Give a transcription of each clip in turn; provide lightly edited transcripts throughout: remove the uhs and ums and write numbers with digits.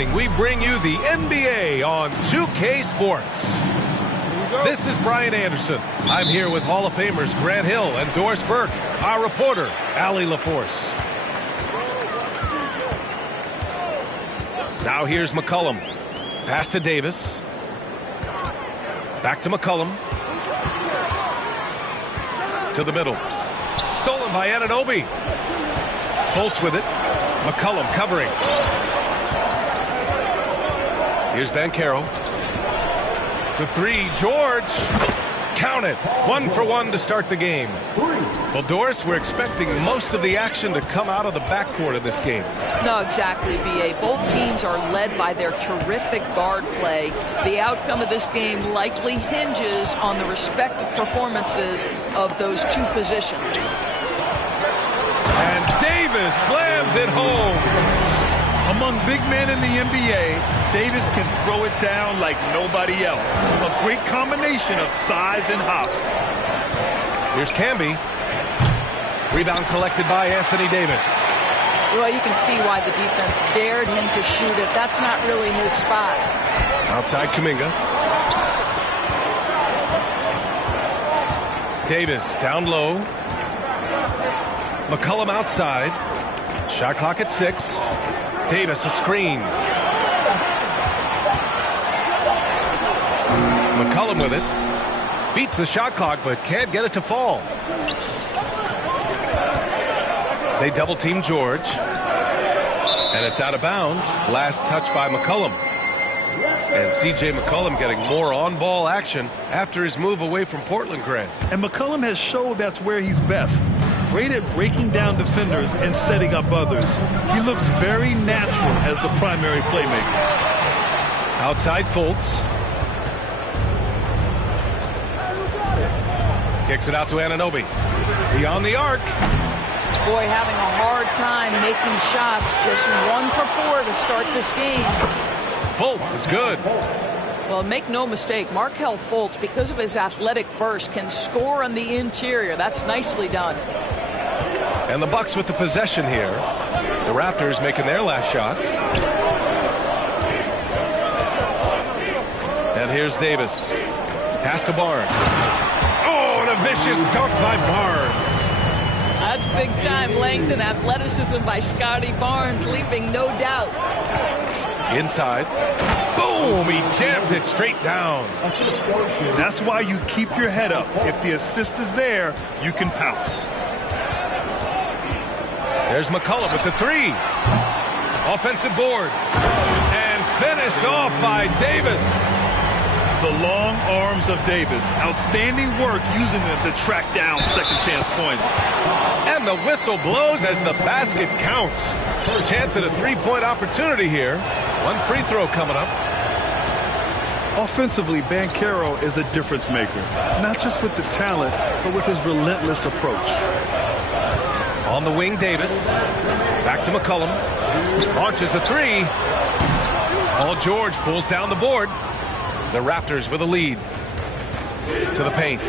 We bring you the NBA on 2K Sports. This is Brian Anderson. I'm here with Hall of Famers Grant Hill and Doris Burke, our reporter, Allie LaForce. Now here's McCollum. Pass to Davis. Back to McCollum. To the middle. Stolen by Anunoby. Fultz with it. McCollum covering. Here's Banchero. For three, George. Count it. 1 for 1 to start the game. Well, Doris, we're expecting most of the action to come out of the backcourt in this game. No, exactly, B.A. Both teams are led by their terrific guard play. The outcome of this game likely hinges on the respective performances of those two positions. And Davis slams it home. Among big men in the NBA, Davis can throw it down like nobody else. A great combination of size and hops. Here's Camby. Rebound collected by Anthony Davis. Well, you can see why the defense dared him to shoot it. That's not really his spot. Outside Kuminga. Davis down low. McCollum outside. Shot clock at 6. Davis a screen. McCollum with it. Beats the shot clock but can't get it to fall. They double team George. And it's out of bounds. Last touch by McCollum. And C.J. McCollum getting more on-ball action after his move away from Portland, Grant. And McCollum has showed that's where he's best. Great at breaking down defenders and setting up others. He looks very natural as the primary playmaker. Outside Fultz. Kicks it out to Anunoby. Beyond the arc. Boy, having a hard time making shots. Just 1 for 4 to start this game. Fultz is good. Well, make no mistake, Markelle Fultz, because of his athletic burst, can score on the interior. That's nicely done. And the Bucks with the possession here. The Raptors making their last shot. And here's Davis. Pass to Barnes. Oh, and a vicious dunk by Barnes. That's big time length and athleticism by Scotty Barnes, leaving no doubt. Inside. Boom! He jams it straight down. That's why you keep your head up. If the assist is there, you can pounce. There's McCollum with the 3. Offensive board. And finished off by Davis. The long arms of Davis. Outstanding work using them to track down second chance points. And the whistle blows as the basket counts. First chance at a 3-point opportunity here. 1 free throw coming up. Offensively, Banchero is a difference maker. Not just with the talent, but with his relentless approach. On the wing, Davis. Back to McCollum. Launches a 3. Paul George pulls down the board. The Raptors with a lead. To the paint.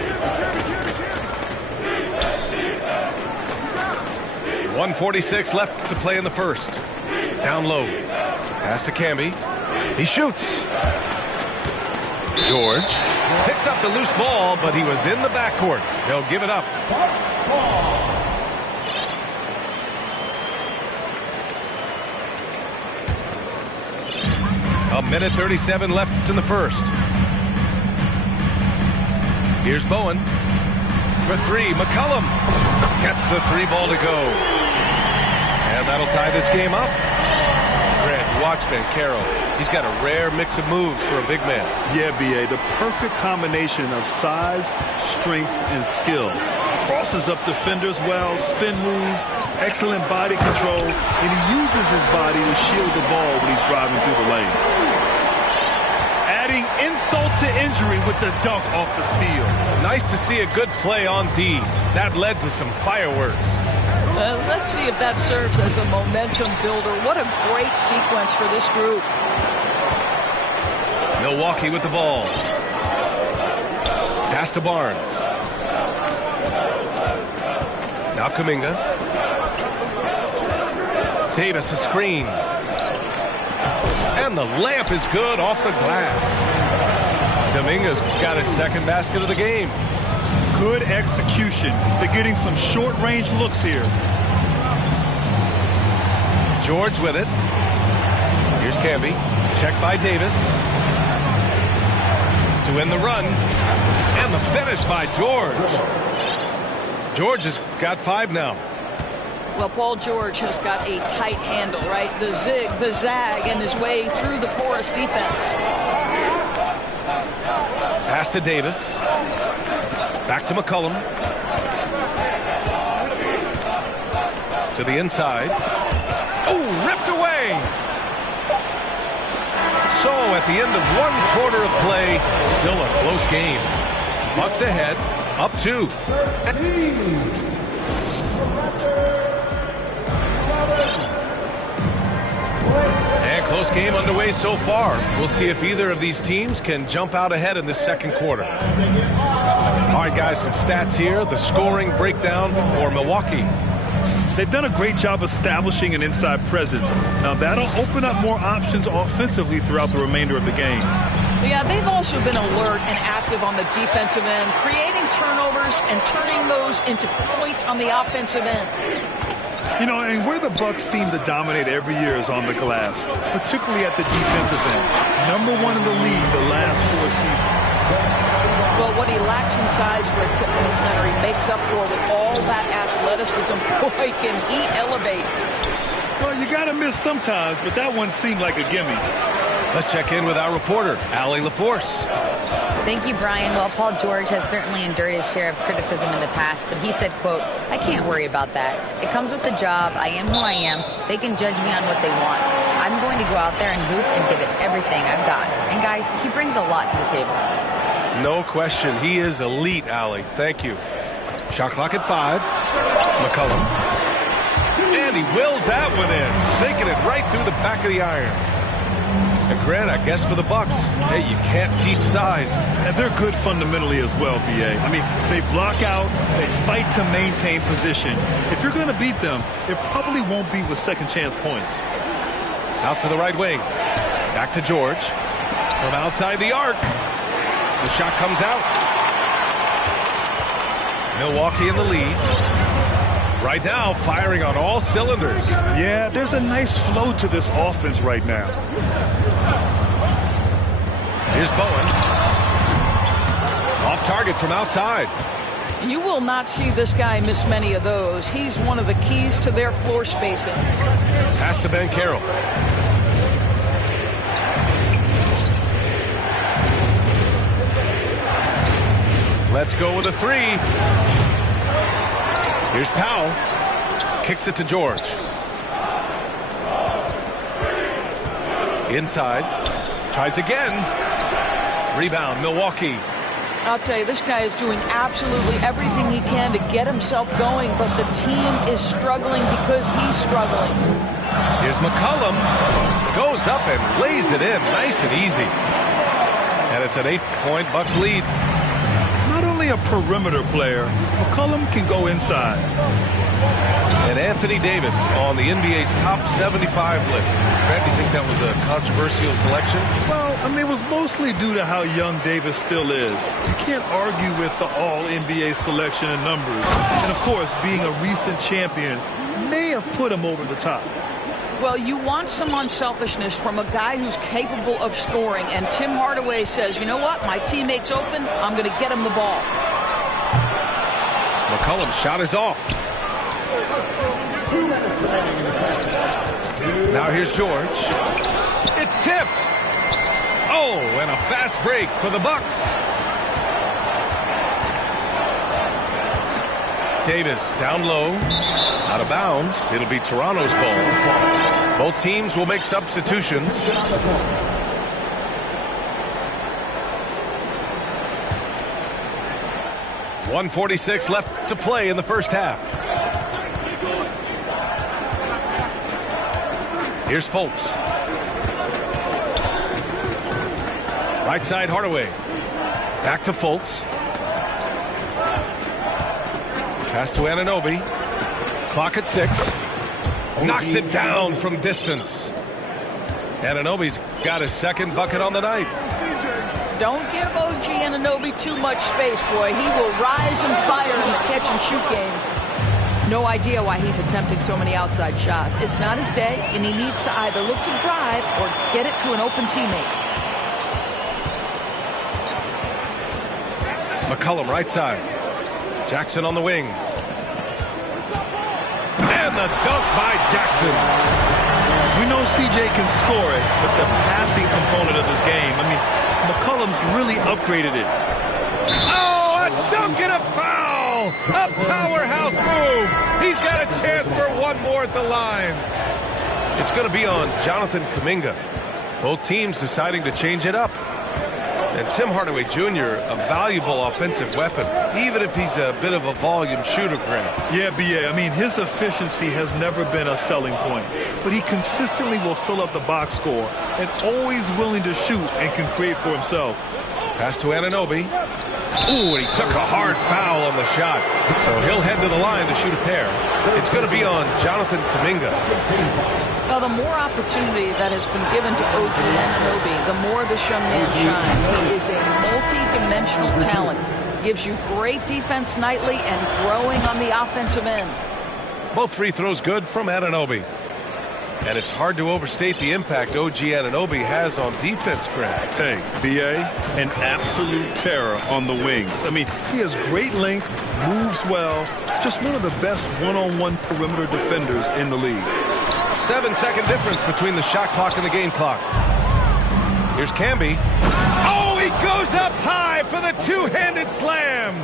1:46 left to play in the first. Down low. Pass to Camby. He shoots. George picks up the loose ball, but he was in the backcourt. He'll give it up. A minute 37 left in the first. Here's Bowen. For 3, McCollum gets the 3 ball to go. And that'll tie this game up. Grant, watch Banchero. He's got a rare mix of moves for a big man. Yeah, B.A., the perfect combination of size, strength, and skill. Crosses up defenders well, spin moves, excellent body control, and he uses his body to shield the ball when he's driving through the lane. Adding insult to injury with the dunk off the steal. Nice to see a good play on D. That led to some fireworks. Let's see if that serves as a momentum builder. What a great sequence for this group. Milwaukee with the ball. Pass to Barnes. Now Kuminga. Davis a screen. And And the layup is good off the glass. Dominguez got his second basket of the game. Good execution. They're getting some short-range looks here. George with it. Here's Camby. Check by Davis. To win the run. And the finish by George. George has got 5 now. Well, Paul George has got a tight handle, right? The zig, the zag, and his way through the porous defense. Pass to Davis. Back to McCollum. To the inside. Oh, ripped away. So at the end of 1 quarter of play, still a close game. Bucks ahead, up 2. And close game underway so far. We'll see if either of these teams can jump out ahead in this second quarter. All right, guys, some stats here. The scoring breakdown for Milwaukee. They've done a great job establishing an inside presence. Now, that'll open up more options offensively throughout the remainder of the game. Yeah, they've also been alert and active on the defensive end, creating turnovers and turning those into points on the offensive end. You know, and where the Bucks seem to dominate every year is on the glass, particularly at the defensive end. #1 in the league the last 4 seasons. Well, what he lacks in size for a typical center, he makes up for with all that athleticism. Boy, can he elevate. Well, you got to miss sometimes, but that one seemed like a gimme. Let's check in with our reporter, Allie LaForce. Thank you, Brian. Well, Paul George has certainly endured his share of criticism in the past, but he said, quote, "I can't worry about that. It comes with the job. I am who I am. They can judge me on what they want. I'm going to go out there and hoop and give it everything I've got." And guys, he brings a lot to the table. No question. He is elite, Allie. Thank you. Shot clock at 5. McCollum. And he wills that one in, sinking it right through the back of the iron. And Grant, I guess for the Bucks, hey, you can't teach size. And they're good fundamentally as well, B.A. I mean, they block out, they fight to maintain position. If you're going to beat them, it probably won't be with second chance points. Out to the right wing. Back to George. From outside the arc. The shot comes out. Milwaukee in the lead. Right now, firing on all cylinders. Yeah, there's a nice flow to this offense right now. Here's Bowen. Off target from outside. You will not see this guy miss many of those. He's one of the keys to their floor spacing. Pass to Ben Carroll. Let's go with a 3. Here's Powell. Kicks it to George. Inside. Tries again. Rebound, Milwaukee. I'll tell you, this guy is doing absolutely everything he can to get himself going, but the team is struggling because he's struggling. Here's McCollum. Goes up and lays it in. Nice and easy. And it's an 8-point Bucks lead. Not only a perimeter player, McCollum can go inside. And Anthony Davis on the NBA's top 75 list. Brad, do you think that was a controversial selection? Well, I mean, it was mostly due to how young Davis still is. You can't argue with the all-NBA selection and numbers. And, of course, being a recent champion may have put him over the top. Well, you want some unselfishness from a guy who's capable of scoring. And Tim Hardaway says, you know what? My teammate's open. I'm going to get him the ball. McCollum's shot is off. Now here's George. It's tipped. Oh, and a fast break for the Bucks. Davis down low. Out of bounds. It'll be Toronto's ball. Both teams will make substitutions. .146 left to play in the first half. Here's Fultz. Right side Hardaway. Back to Fultz. Pass to Anunoby. Clock at 6. Knocks it down from distance. Anunoby's got his second bucket on the night. Don't give OG Anunoby too much space, boy. He will rise and fire in the catch-and-shoot game. No idea why he's attempting so many outside shots. It's not his day, and he needs to either look to drive or get it to an open teammate. McCollum right side. Jackson on the wing. And the dunk by Jackson. We know CJ can score it, but the passing component of this game, I mean, McCollum's really upgraded it. Oh, a dunk and a foul! A powerhouse move! He's got a chance for one more at the line. It's going to be on Jonathan Kuminga. Both teams deciding to change it up. And Tim Hardaway Jr., a valuable offensive weapon, even if he's a bit of a volume shooter, Grant. Yeah, BA. I mean, his efficiency has never been a selling point, but he consistently will fill up the box score and always willing to shoot and can create for himself. Pass to Anunoby. Ooh, and he took a hard foul on the shot. So he'll head to the line to shoot a pair. It's going to be on Jonathan Kuminga. Now, the more opportunity that has been given to OG Anunoby, the more this young man shines. He is a multi-dimensional talent. Gives you great defense nightly and growing on the offensive end. Both free throws good from Anunoby. And it's hard to overstate the impact OG Anunoby has on defense, Grant. Hey, BA, an absolute terror on the wings. I mean, he has great length, moves well, just one of the best one-on-one perimeter defenders in the league. 7-second difference between the shot clock and the game clock. Here's Camby. Oh, he goes up high for the two-handed slam.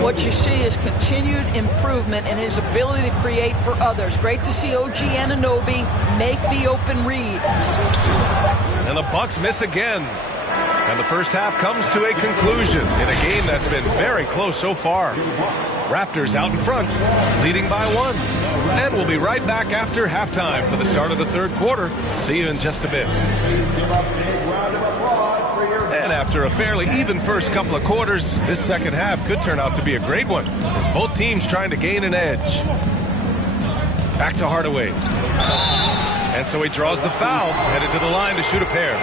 What you see is continued improvement in his ability to create for others. Great to see OG Anunoby make the open read. And the Bucks miss again. And the first half comes to a conclusion in a game that's been very close so far. Raptors out in front, leading by 1. And we'll be right back after halftime for the start of the third quarter. See you in just a bit. And after a fairly even first couple of quarters, this second half could turn out to be a great one, as both teams trying to gain an edge. Back to Hardaway. And so he draws the foul, headed to the line to shoot a pair.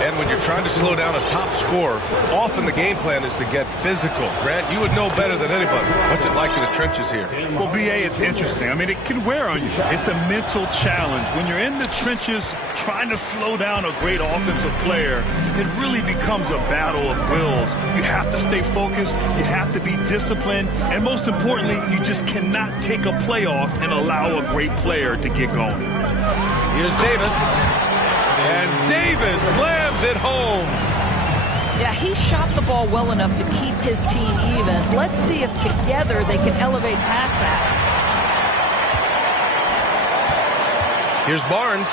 And when you're trying to slow down a top scorer, often the game plan is to get physical. Grant, you would know better than anybody. What's it like in the trenches here? Well, BA, it's interesting. I mean, it can wear on you. It's a mental challenge. When you're in the trenches trying to slow down a great offensive player, it really becomes a battle of wills. You have to stay focused. You have to be disciplined. And most importantly, you just cannot take a play off and allow a great player to get going. Here's Davis. And Davis slams it home. Yeah, he shot the ball well enough to keep his team even. Let's see if together they can elevate past that. Here's Barnes.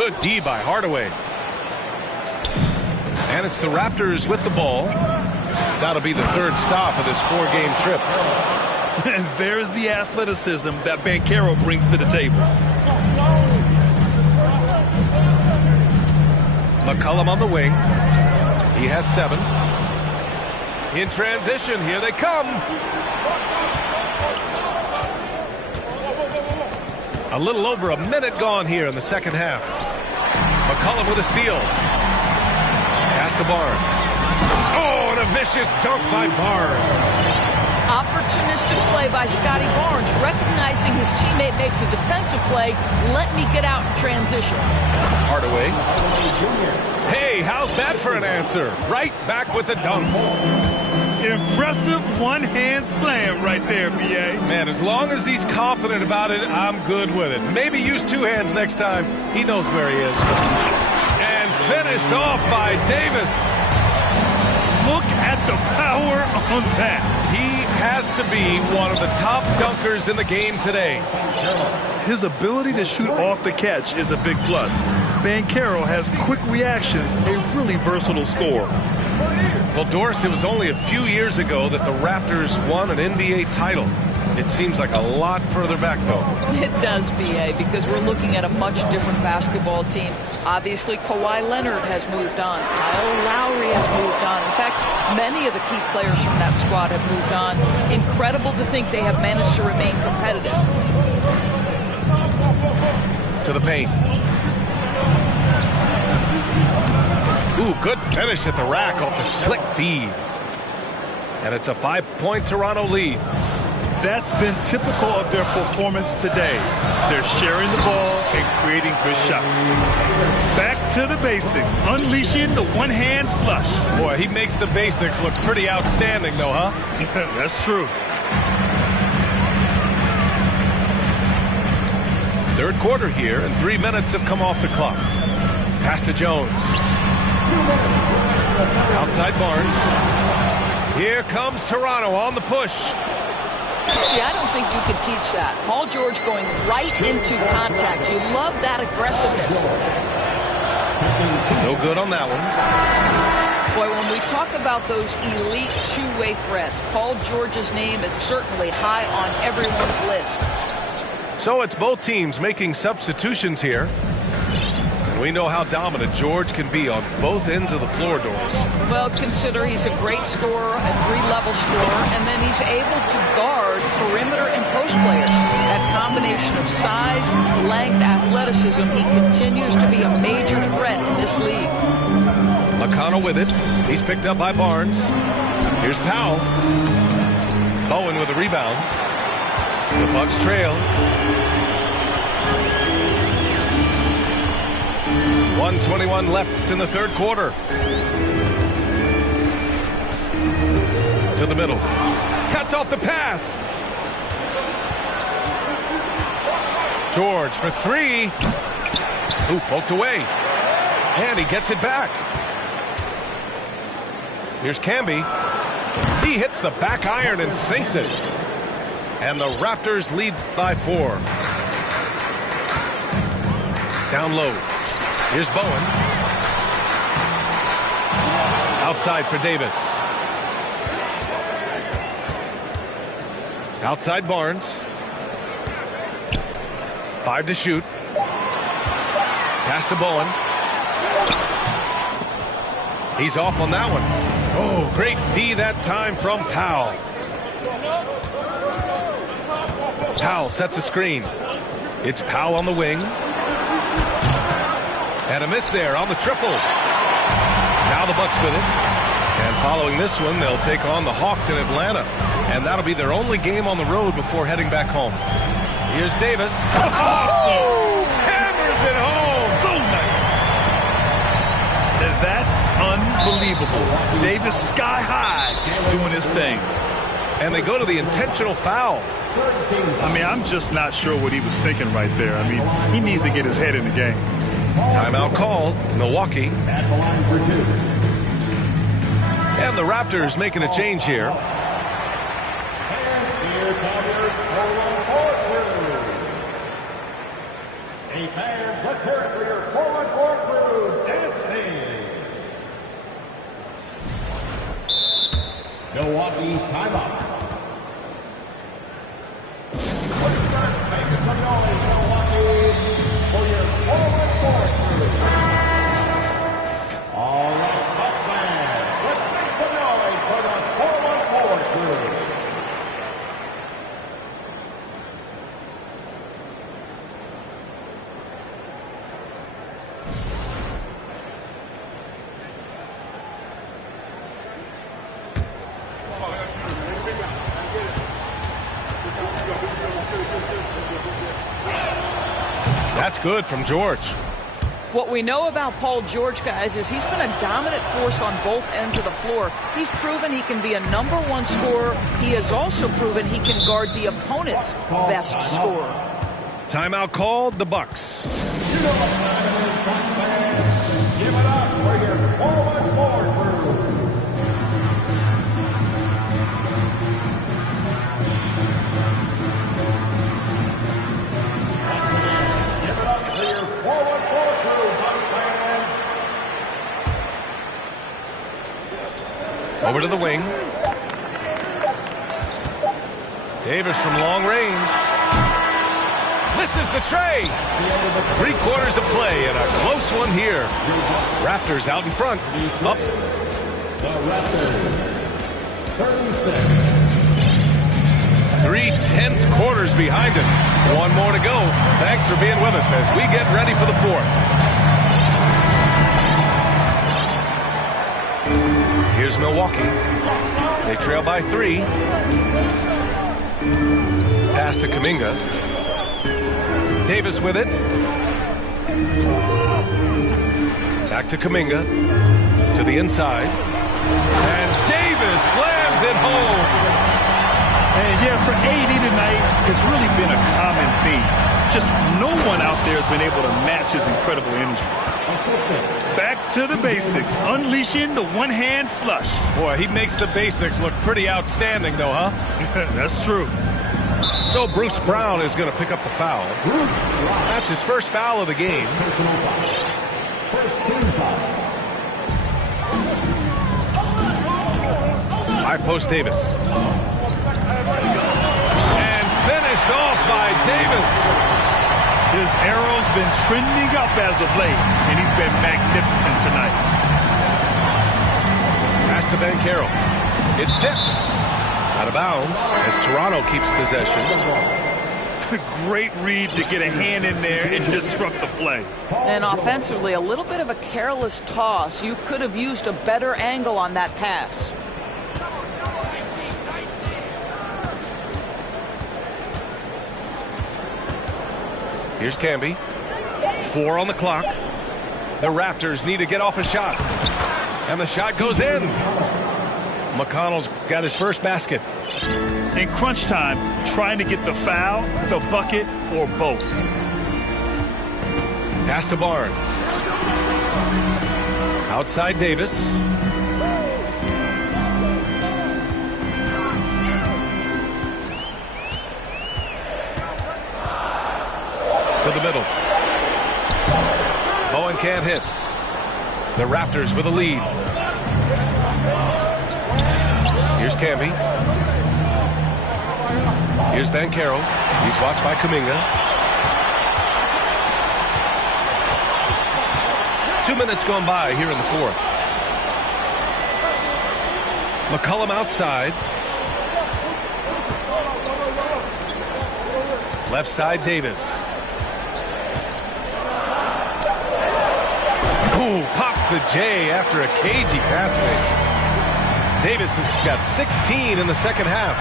Good D by Hardaway. And it's the Raptors with the ball. That'll be the third stop of this 4-game trip. And there's the athleticism that Banchero brings to the table. McCollum on the wing. He has 7. In transition, here they come. A little over a minute gone here in the second half. McCollum with a steal. Pass to Barnes. Oh, and a vicious dunk by Barnes. Opportunistic play by Scotty Barnes, recognizing his teammate makes a defensive play. Let me get out in transition. Hardaway. Hey, how's that for an answer? Right back with the dunk. Impressive one-hand slam right there, BA. Man, as long as he's confident about it, I'm good with it. Maybe use 2 hands next time. He knows where he is. And finished off by Davis. Look at the power on that. He has to be one of the top dunkers in the game today. His ability to shoot off the catch is a big plus. Banchero has quick reactions, a really versatile scorer. Well, Doris, it was only a few years ago that the Raptors won an NBA title. It seems like a lot further back, though. It does, BA, because we're looking at a much different basketball team. Obviously, Kawhi Leonard has moved on. Kyle Lowry has moved on. In fact, many of the key players from that squad have moved on. Incredible to think they have managed to remain competitive. To the paint. Ooh, good finish at the rack off the slick feed. And it's a 5-point Toronto lead. That's been typical of their performance today. They're sharing the ball and creating good shots. Back to the basics, unleashing the one-hand flush. Boy, he makes the basics look pretty outstanding, though, huh? That's true. Third quarter here, and 3 minutes have come off the clock. Pass to Jones. Outside Barnes. Here comes Toronto on the push. See, I don't think you could teach that. Paul George going right into contact. You love that aggressiveness. No good on that one. Boy, when we talk about those elite two-way threats, Paul George's name is certainly high on everyone's list. So it's both teams making substitutions here. We know how dominant George can be on both ends of the floor, Doris. Well, consider he's a great scorer, a three-level scorer, and then he's able to guard perimeter and post players. That combination of size, length, athleticism, he continues to be a major threat in this league. McConnell with it. He's picked up by Barnes. Here's Powell. Bowen with a rebound. The Bucks trail. 1:21 left in the third quarter. To the middle. Cuts off the pass. George for three. Ooh, poked away. And he gets it back. Here's Camby. He hits the back iron and sinks it. And the Raptors lead by 4. Down low. Here's Bowen. Outside for Davis. Outside Barnes. 5 to shoot. Pass to Bowen. He's off on that one. Oh, great D that time from Powell. Powell sets a screen. It's Powell on the wing. And a miss there on the triple. Now the Bucks with it. And following this one, they'll take on the Hawks in Atlanta. And that'll be their only game on the road before heading back home. Here's Davis. Awesome! Hammers it home! So nice! That's unbelievable. Davis sky high doing his thing. And they go to the intentional foul. I mean, I'm just not sure what he was thinking right there. I mean, he needs to get his head in the game. Timeout called, Milwaukee. And the Raptors making a change here. Hey fans, let's hear it for your 4-on-4 crew dancing. Milwaukee timeout. Let's start making some noise, Milwaukee, for your 4-on-4 crew. All right, Bucks fans, let's make some noise for the 4-on-4 crew. That's good from George. What we know about Paul George, guys, is he's been a dominant force on both ends of the floor. He's proven he can be a #1 scorer. He has also proven he can guard the opponent's best scorer. Timeout called, the Bucks. Give it up for your 4-on-4 crew. Give it up for your 4-on-4 crew, Bucks fans. Over to the wing. Davis from long range. Misses the tray. 3 quarters of play and a close one here. Raptors out in front. Up. The Raptors, 36. 3:10 tense quarters behind us. One more to go. Thanks for being with us as we get ready for the fourth. Here's Milwaukee. They trail by 3. Pass to Kuminga. Davis with it. Back to Kuminga. To the inside. And Davis slams it home. And yeah, for AD tonight, it's really been a common theme. Just no one out there has been able to match his incredible energy. Back to the basics, unleashing the one-hand flush. Boy, he makes the basics look pretty outstanding, though, huh? That's true. So Bruce Brown is going to pick up the foul. That's his first foul of the game. First team foul. High post Davis. And finished off by Davis. His arrow's been trending up as of late, and he's been magnificent tonight. Pass to Banchero. It's tipped. Out of bounds as Toronto keeps possession. Great read to get a hand in there and disrupt the play. And offensively, a little bit of a careless toss. You could have used a better angle on that pass. Here's Camby. 4 on the clock. The Raptors need to get off a shot. And the shot goes in. McConnell's got his first basket. In crunch time, trying to get the foul, the bucket, or both. Pass to Barnes. Outside Davis. To the middle. Bowen can't hit. The Raptors with a lead. Here's Camby. Here's Banchero. He's watched by Kuminga. 2 minutes gone by here in the fourth. McCollum outside. Left side Davis. Ooh, pops the J after a cagey pass fake. Davis has got 16 in the second half.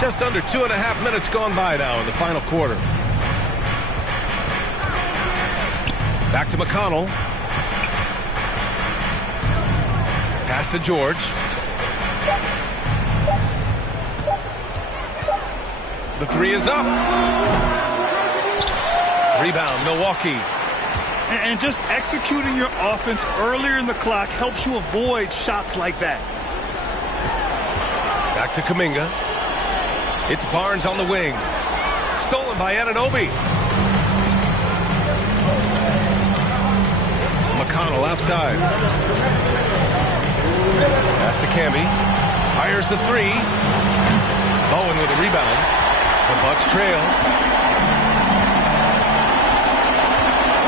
Just under 2.5 minutes gone by now in the final quarter. Back to McConnell. Pass to George. The 3 is up. Rebound, Milwaukee. And just executing your offense earlier in the clock helps you avoid shots like that. Back to Kuminga. It's Barnes on the wing. Stolen by Anunoby. McConnell outside. Pass to Camby. Fires the 3. Bowen with a rebound. The Bucks trail.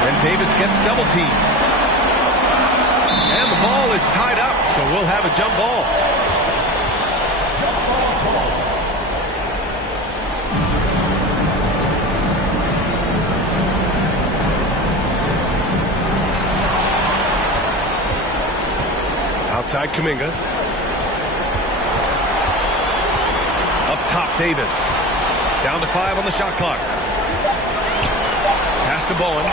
And Davis gets double teamed. And the ball is tied up, so we'll have a jump ball. Outside Kuminga. Up top Davis. Down to 5 on the shot clock. Pass to Bowen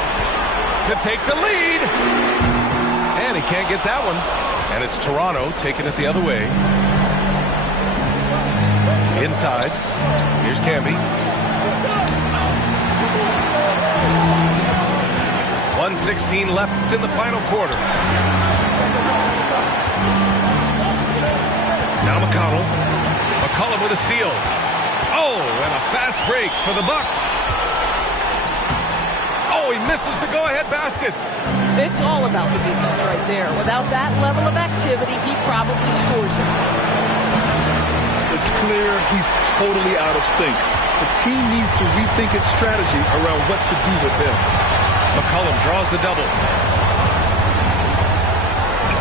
to take the lead. And he can't get that one. And it's Toronto taking it the other way. Inside. Here's Camby. 1:16 left in the final quarter. Now McConnell. McCollum with a steal. Oh, and a fast break for the Bucks. Oh, he misses the go-ahead basket. It's all about the defense right there. Without that level of activity, he probably scores it. It's clear he's totally out of sync. The team needs to rethink its strategy around what to do with him. McCollum draws the double.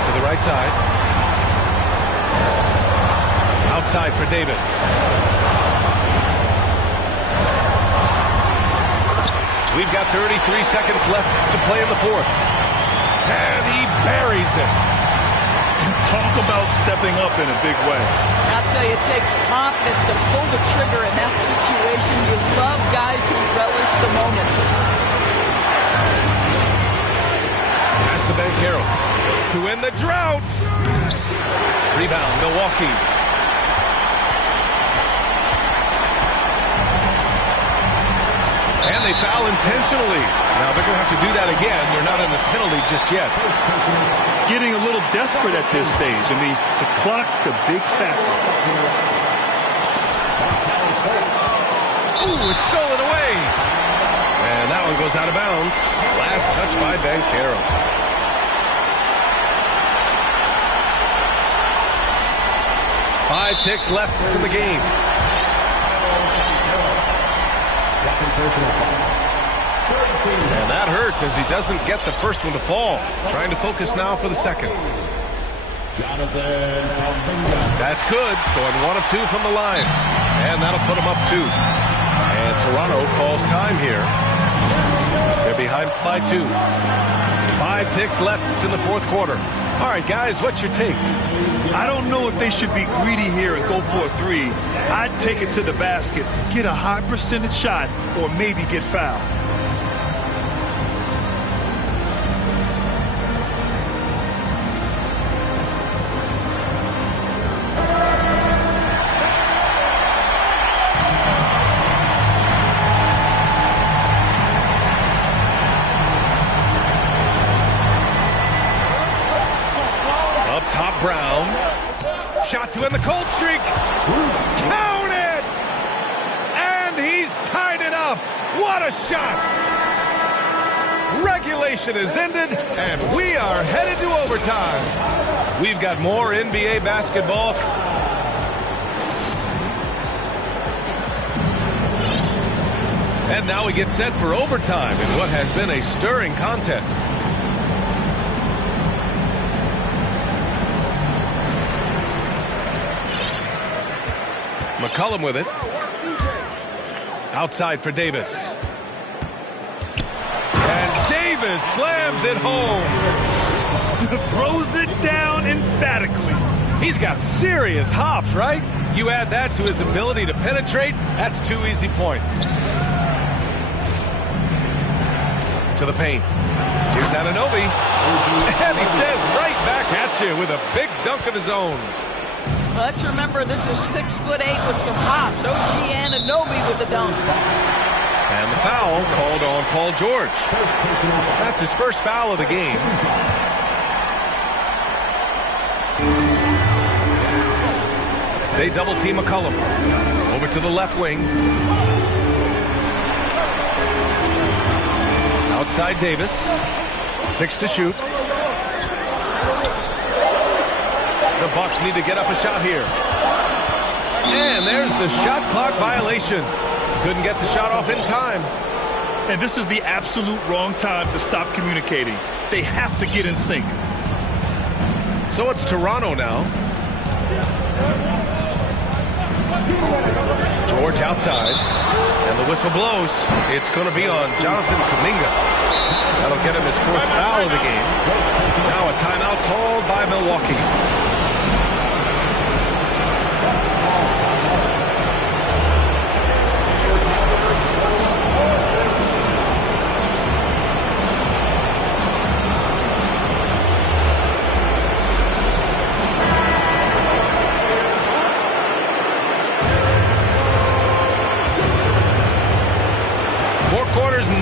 To the right side. Outside for Davis. We've got 33 seconds left to play in the fourth. And he buries it. Talk about stepping up in a big way. I'll tell you, it takes confidence to pull the trigger in that situation. You love guys who relish the moment. Pass to Banchero to end the drought. Rebound, Milwaukee. And they foul intentionally. Now they're going to have to do that again. They're not in the penalty just yet. Getting a little desperate at this stage. I mean, the clock's the big factor. Ooh, it's stolen away. And that one goes out of bounds. Last touch by Banchero. Five ticks left in the game. And that hurts as he doesn't get the first one to fall. Trying to focus now for the second. That's good. Going 1 of 2 from the line. And that'll put him up 2. And Toronto calls time here. They're behind by 2. 5 ticks left in the fourth quarter. All right, guys, what's your take? I don't know if they should be greedy here and go for a 3. I'd take it to the basket, get a high percentage shot, or maybe get fouled. Brown. Shot to end the cold streak. Count it! And he's tied it up. What a shot! Regulation is ended, and we are headed to overtime. We've got more NBA basketball. And now we get set for overtime in what has been a stirring contest. McCollum with it. Outside for Davis. And Davis slams it home. Throws it down emphatically. He's got serious hops, right? You add that to his ability to penetrate, that's 2 easy points. To the paint. Here's Anunoby. And he says right back at you with a big dunk of his own. Let's remember this is 6'8" with some hops. OG Anunoby with the dunk. And the foul called on Paul George. That's his first foul of the game. They double team McCollum. Over to the left wing. Outside Davis. 6 to shoot. The Bucks need to get up a shot here. And there's the shot clock violation. Couldn't get the shot off in time. And this is the absolute wrong time to stop communicating. They have to get in sync. So it's Toronto now. George outside. And the whistle blows. It's going to be on Jonathan Kuminga. That'll get him his 4th foul of the game. Now a timeout called by Milwaukee.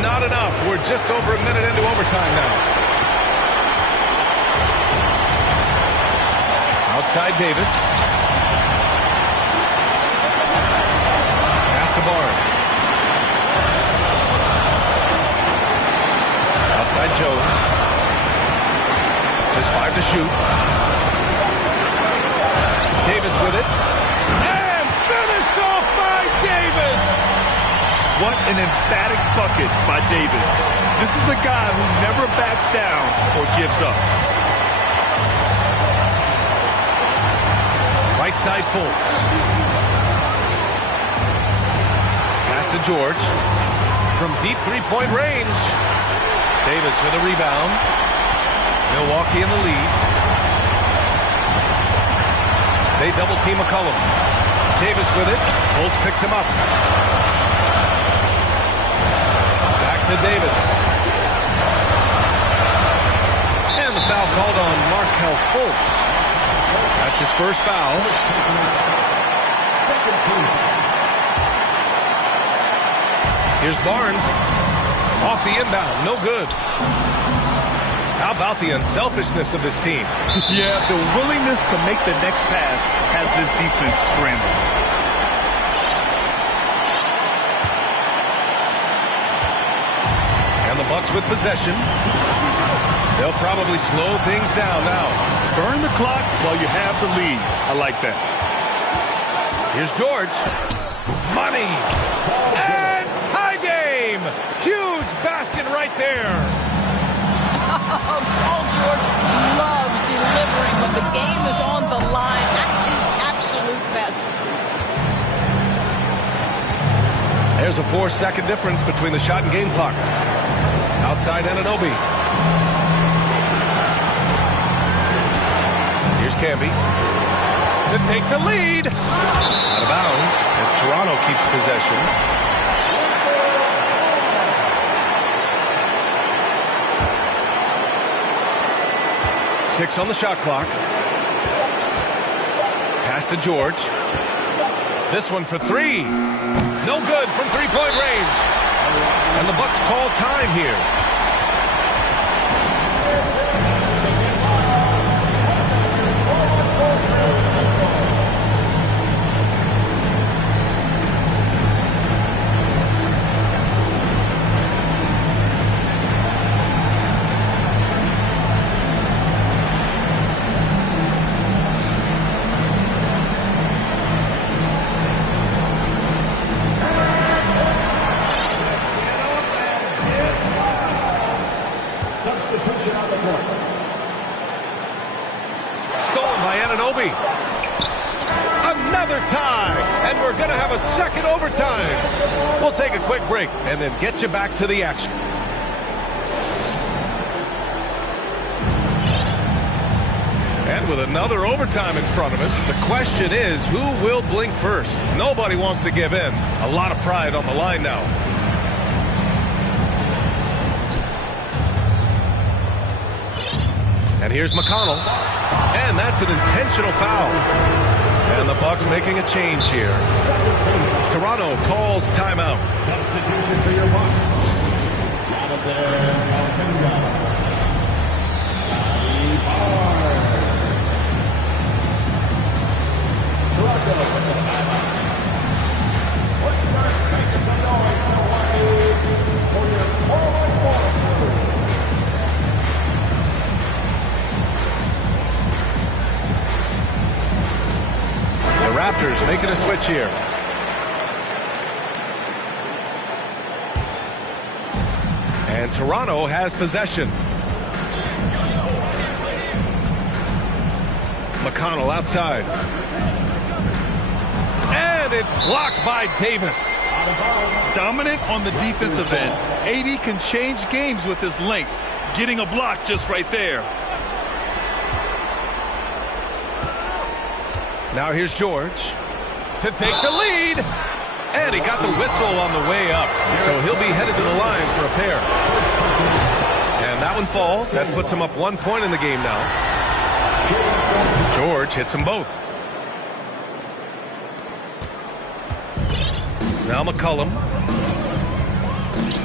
Not enough. We're just over a minute into overtime now. Outside Davis. Pass to Barnes. Outside Jones. Just 5 to shoot. Davis with it. And finished off by Davis. What an emphatic bucket by Davis. This is a guy who never backs down or gives up. Right Outside Fultz. Pass to George. From deep three-point range. Davis with a rebound. Milwaukee in the lead. They double-team McCollum. Davis with it. Fultz picks him up. Back to Davis. And the foul called on Markelle Fultz. That's his first foul. Here's Barnes. Off the inbound. No good. How about the unselfishness of this team? Yeah, the willingness to make the next pass has this defense scrambling. And the Bucks with possession. They'll probably slow things down now. Burn the clock while you have the lead. I like that. Here's George. Money. And tie game. Huge basket right there. Paul George loves delivering when the game is on the line. That is absolute best. There's a 4-second difference between the shot and game clock. Outside Anunoby. Here's Camby to take the lead. Out of bounds as Toronto keeps possession. 6 on the shot clock. Pass to George. This one for 3. No good from three-point range. And the Bucks call time here. Stolen by Anunoby. Another tie, and we're going to have a second overtime. We'll take a quick break and then get you back to the action. And with another overtime in front of us, the question is, who will blink first? Nobody wants to give in. A lot of pride on the line now. And here's McConnell. And that's an intentional foul. And the Bucks making a change here. Toronto calls timeout. Substitution for your Bucks. Jonathan Alpinga. Toronto with the timeout. Let's start making some noise for your forward quarter. The Raptors making a switch here. And Toronto has possession. McConnell outside. And it's blocked by Davis. Dominant on the defensive end. AD can change games with his length. Getting a block just right there. Now here's George to take the lead. And he got the whistle on the way up. So he'll be headed to the line for a pair. And that one falls. That puts him up 1 point in the game now. George hits them both. Now McCollum.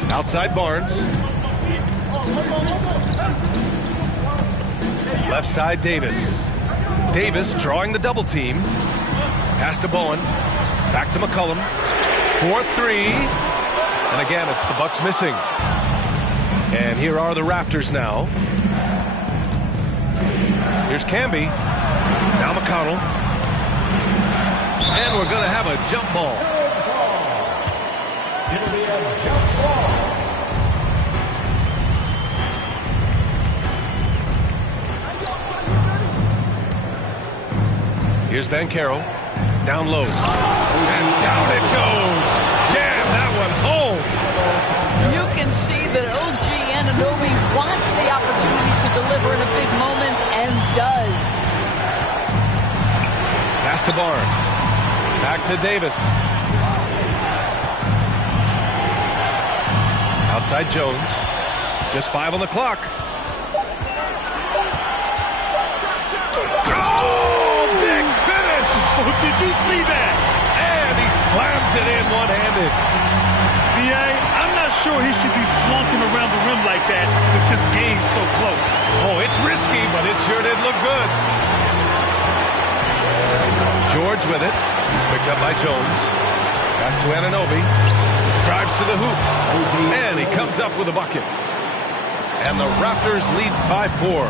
Outside Barnes. Left side Davis. Davis drawing the double team. Pass to Bowen. Back to McCollum. 4-3. And again, it's the Bucks missing. And here are the Raptors now. Here's Camby. Now McConnell. And we're going to have a jump ball. It'll be a jump ball. Here's Banchero. Down low. And down it goes. Jam that one home. You can see that OG Anunoby wants the opportunity to deliver in a big moment and does. Pass to Barnes. Back to Davis. Outside Jones. Just 5 on the clock. Oh, big finish! Oh, did you see that? And he slams it in one-handed. B.A., I'm not sure he should be flaunting around the rim like that with this game so close. Oh, it's risky, but it sure did look good. George with it. He's picked up by Jones. Pass to Anunoby. Drives to the hoop. And he comes up with a bucket. And the Raptors lead by 4.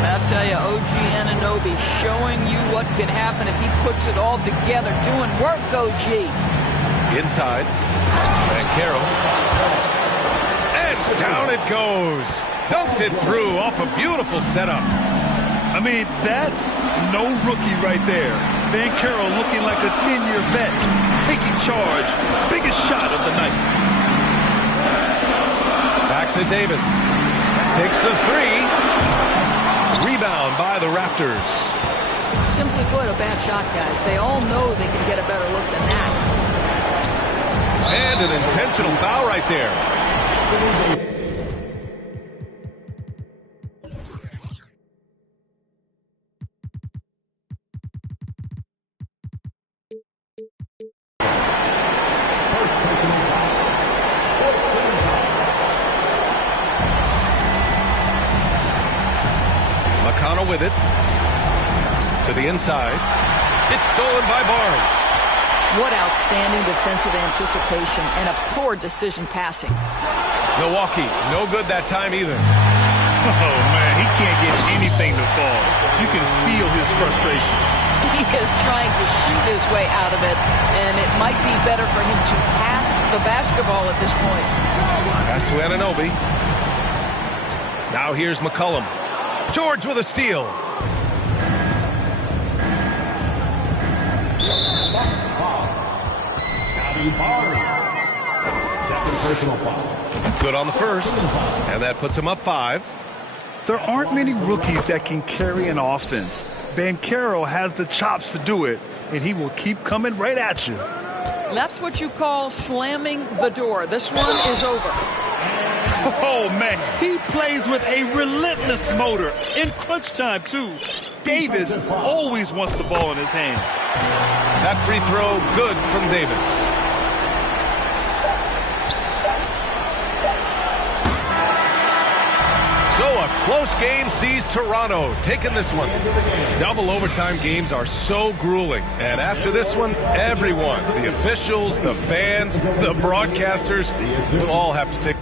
I'll tell you, OG Anunoby showing you what can happen if he puts it all together. Doing work, OG. Inside. Banchero. And down it goes. Dunked it through off a beautiful setup. I mean, that's no rookie right there. Banchero looking like a 10-year vet, taking charge. Biggest shot of the night. Back to Davis. Takes the 3. Rebound by the Raptors. Simply put, a bad shot, guys. They all know they can get a better look than that. And an intentional foul right there. McConnell with it. To the inside. It's stolen by Barnes. What outstanding defensive anticipation and a poor decision passing. Milwaukee, no good that time either. Oh, man, he can't get anything to fall. You can feel his frustration. He is trying to shoot his way out of it, and it might be better for him to pass the basketball at this point. Pass to Anunoby. Now here's McCollum. George with a steal. Second personal foul. Good on the first, and that puts him up 5. There aren't many rookies that can carry an offense. Banchero has the chops to do it, and he will keep coming right at you. That's what you call slamming the door. This one is over. Oh, man, he plays with a relentless motor in crunch time, too. Davis always wants the ball in his hands. That free throw, good from Davis. So a close game sees Toronto taking this one. Double overtime games are so grueling. And after this one, everyone, the officials, the fans, the broadcasters, will all have to take